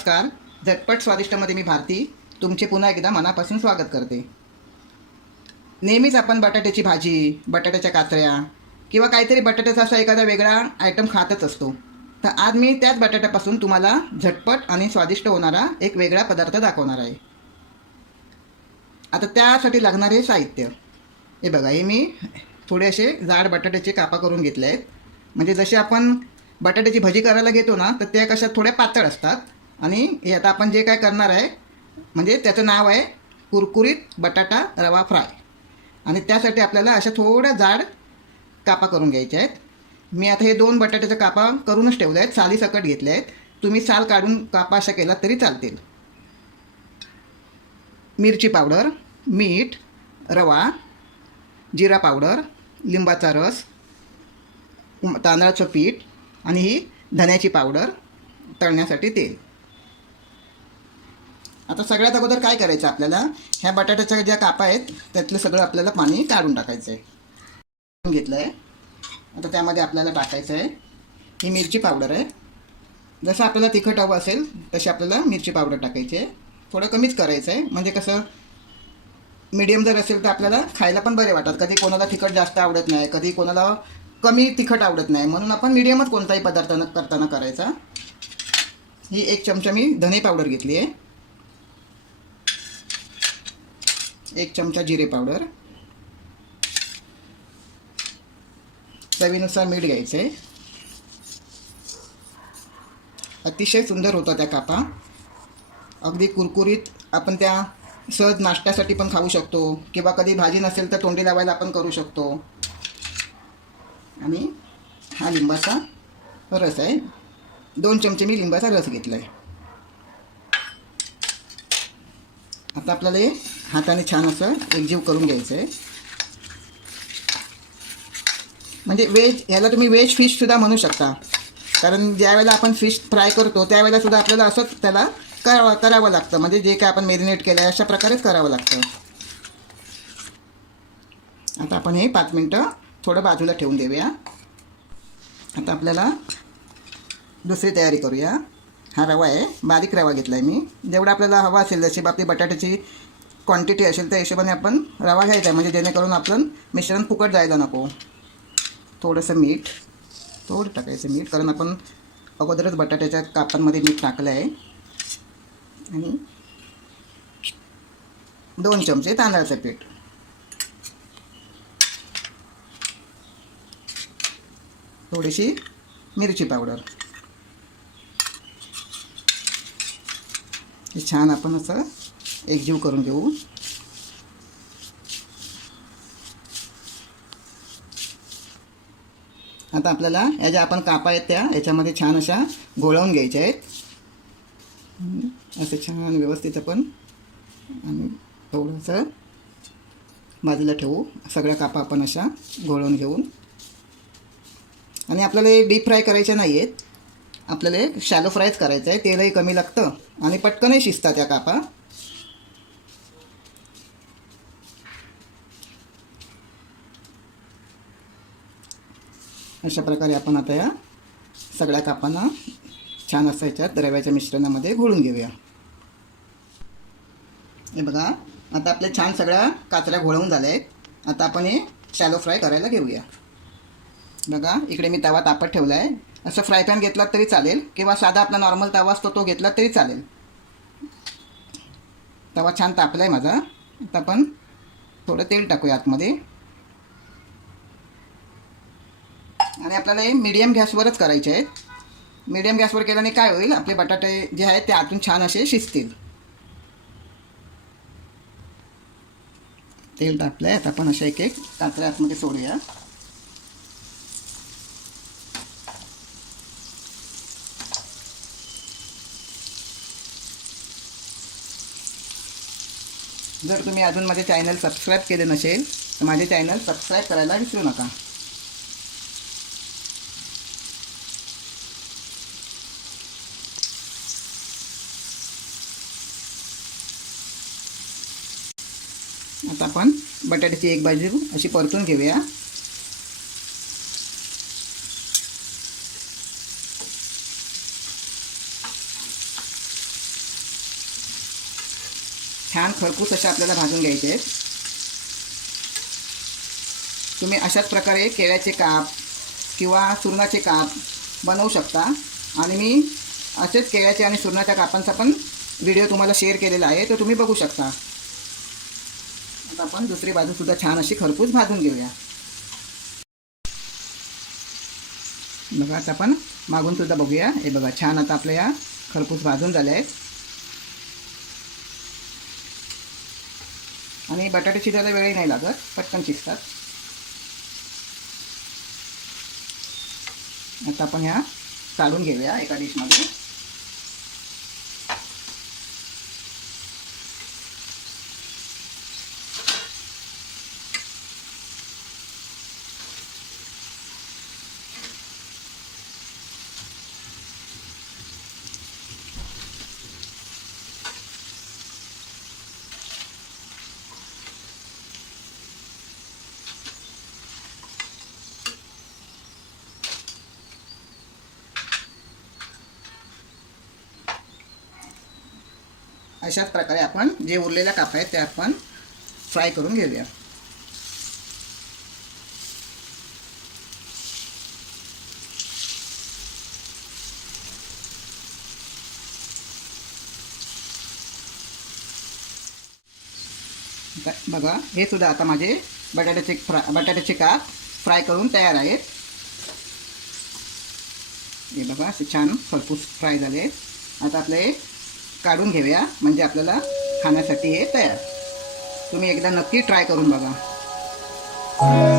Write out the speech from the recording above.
नमस्कार. झटपट स्वादिष्टमध्ये मी भारती तुमचे पुन्हा एकदा मनापासून स्वागत करते. नेहमीच आपण बटाट्याची भाजी, बटाट्याच्या काचऱ्या किंवा काहीतरी बटाट्याचा असा एखादा वेगळा आयटम खातच असतो. तर आज मी त्याच बटाट्यापासून तुम्हाला झटपट आणि स्वादिष्ट होणारा एक वेगळा पदार्थ दाखवणार आहे. आता त्यासाठी लागणारे साहित्य हे बघा. हे मी थोडे असे जाड बटाट्याचे कापा करून घेतले आहेत. म्हणजे जसे आपण बटाट्याची भाजी करायला घेतो ना, तर त्या कशा थोड्या पातळ असतात. आणि हे आता आपण जे काय करणार आहे म्हणजे त्याचं नाव आहे कुरकुरीत बटाटा रवा फ्राय. आणि त्यासाठी आपल्याला अशा थोड्या जाड कापा करून घ्यायच्या आहेत. मी आता हे 2 बटाट्याचा कापा करूनच ठेवले आहेत, साली सकट घेतले आहेत. तुम्ही साल काढून कापा अशा केला तरी चालतील. मिरची पावडर, मीठ, रवा, जिरा पावडर, लिंबाचा रस, तांदळाचं पीठ आणि ही धन्याची पावडर, तळण्यासाठी तेल. आता सगळ्यात अगोदर काय करायचं आपल्याला, ह्या बटाट्याच्या ज्या कापा आहेत त्यातलं सगळं आपल्याला पाणी काढून टाकायचं आहे. घेतलं आहे. आता त्यामध्ये आपल्याला टाकायचं आहे ही मिरची पावडर आहे. जसं आपल्याला तिखट हवं असेल तशी आपल्याला मिरची पावडर टाकायची आहे. थोडं कमीच करायचं आहे, म्हणजे कसं मीडियम जर असेल तर आपल्याला खायला पण बरे वाटतात. कधी कोणाला तिखट जास्त आवडत नाही, कधी कोणाला कमी तिखट आवडत नाही, म्हणून आपण मीडियमच कोणताही पदार्थ करताना करायचा. ही 1 चमचा मी धने पावडर घेतली आहे. 1 चमचा जिरे पावडर, चवीनुसार मीठ घ्यायचं आहे. अतिशय सुंदर होता त्या कापा, अगदी कुरकुरीत. आपण त्या सहज नाश्त्यासाठी पण खाऊ शकतो किंवा कधी भाजी नसेल तर तोंडी लावायला आपण करू शकतो. आणि हा लिंबाचा रस आहे. 2 चमचे मी लिंबाचा रस घेतला आहे. आता आपल्याला हे हाताने छान असं एकजीव करून घ्यायचं आहे. म्हणजे ह्याला तुम्ही व्हेज फिशसुद्धा म्हणू शकता, कारण ज्यावेळेला आपण फिश फ्राय करतो त्यावेळेला सुद्धा आपल्याला असंच त्याला करावं लागतं. म्हणजे जे काय आपण मॅरिनेट केलं आहे अशा प्रकारेच करावं लागतं. आता आपण हे 5 मिनटं थोडं बाजूला ठेवून देऊया. आता आपल्याला दुसरी तयारी करूया. हा रवा आहे, बारीक रवा घेतला आहे मी. जेवढा आपल्याला हवा असेल, जशी आपली बटाट्याची क्वांटिटी असेल त्या हिशोबाने आपण रवा घ्यायचा आहे, म्हणजे जेणेकरून आपलं मिश्रण फुकट जायला नको. थोडंसं मीठ, थोडं टाकायचं मीठ, कारण आपण अगोदरच बटाट्याच्या कापांमध्ये मीठ टाकलं आहे. आणि 2 चमचे तांदळाचं पीठ, थोडीशी मिरची पावडर. हे छान आपण असं एकजीव करून घेऊ. आता आपल्याला या ज्या आपण कापा आहेत त्या याच्यामध्ये छान अशा घोळवून घ्यायच्या आहेत. असं छान व्यवस्थित आपण आणि थोडंसं बाजूला ठेवू. सगळ्या कापा आपण अशा घोळवून घेऊन. आणि आपल्याला हे डीप फ्राय करायचे नाही आहेत, आपल्याला एक शॅलो फ्रायच करायचं आहे. तेलही कमी लागतं आणि पटकनही शिजतात त्या कापा. अशा प्रकारे आपण आता या सगळ्या कापांना छान असं ह्याच्यात रव्याच्या मिश्रणामध्ये घोळून घेऊया. हे बघा, आता आपल्या छान सगळ्या काचऱ्या घोळवून झाल्या आहेत. आता आपण हे शॅलो फ्राय करायला घेऊया. बघा, इकडे मी तवा तापत ठेवला आहे. असं फ्राय पॅन घेतलात तरी चालेल किंवा साधा आपला नॉर्मल तवा असतो तो घेतला तरी चालेल. तवा छान तापला आहे माझा. आता आपण थोडं तेल टाकूया आतमध्ये. आणि आपल्याला हे मीडियम गॅसवरच करायचे आहेत. मीडियम गॅसवर केल्याने काय होईल, आपले बटाटे जे आहेत ते आतून छान असे शिजतील. तेल टाकलं आहे. आता आपण अशा एक एक काचऱ्या आतमध्ये सोडूया. जर तुम्ही अजून माझे चॅनल सबस्क्राईब केले नसेल तर माझे चॅनल सबस्क्राईब करायला विसरू नका. आता आपण बटाट्याची एक बाजू अशी परतून घेऊया. छान खरपूस असे आपल्याला भाजून घ्यायचे आहेत. तुम्ही अशाच प्रकारे केळ्याचे काप किंवा सुरणाचे काप बनवू शकता. आणि मी असेच केळ्याचे आणि सुरणाच्या कापांचा पण व्हिडिओ तुम्हाला शेअर केलेला आहे, तो तुम्ही बघू शकता. आता आपण दुसरी बाजूसुद्धा छान अशी खरपूस भाजून घेऊया. बघा आता आपण मागून सुद्धा बघूया. हे बघा छान आता आपल्या या खरपूस भाजून झाले आहेत. आणि बटाटे शिजायला वेळही नाही लागत, पटकन शिजतात. आता आपण ह्या काढून घेऊया एका डिशमध्ये. अशाच प्रकारे आपण जे उरलेल्या काप आहेत ते आपण फ्राय करून घेऊया. बघा हे सुद्धा आता माझे बटाट्याचे काप फ्राय करून तयार आहेत. हे बघा असे छान खरपूस फ्राय झाले. आता आपले काढून घेऊया, म्हणजे आपल्याला खाण्यासाठी हे तयार. तुम्ही एकदा नक्की ट्राय करून बघा.